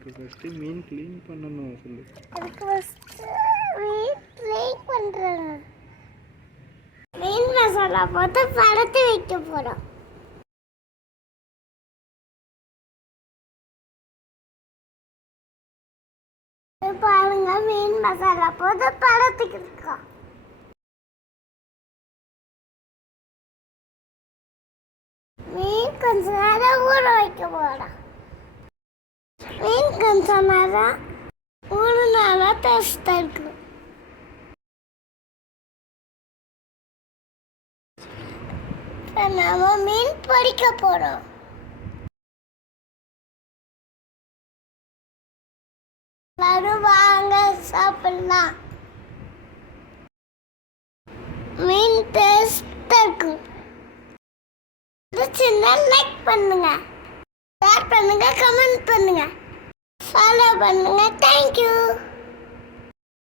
அதுக்கு ஃபஸ்ட்டு மீன் க்ளீன் பண்ணணும் சொல்லு. அதுக்கு ஃபஸ்ட்டு மீன் க்ளீன் பண்ணுறேன். மீன் மசாலா போட்டு படுத்து வைக்க போகிறோம். பாருங்க, மீன் மசாலா போட்டு படுத்துக்கிட்டு இருக்கோம். மீன் கொஞ்ச நேரம் ஊற வைக்க போகிறோம். மீன் கொஞ்ச நேரம் ஊறினால டேஸ்டாக இருக்கும். இப்போ நம்ம மீன் பொரிக்க போகிறோம். எல்லாரும் வாங்க சாப்பிடலாம். மீன் டேஸ்டாக இருக்கும். சின்ன லைக் பண்ணுங்க, ஷேர் பண்ணுங்க, கமெண்ட் பண்ணுங்க, ஃபாலோ பண்ணுங்க. தேங்க்யூ.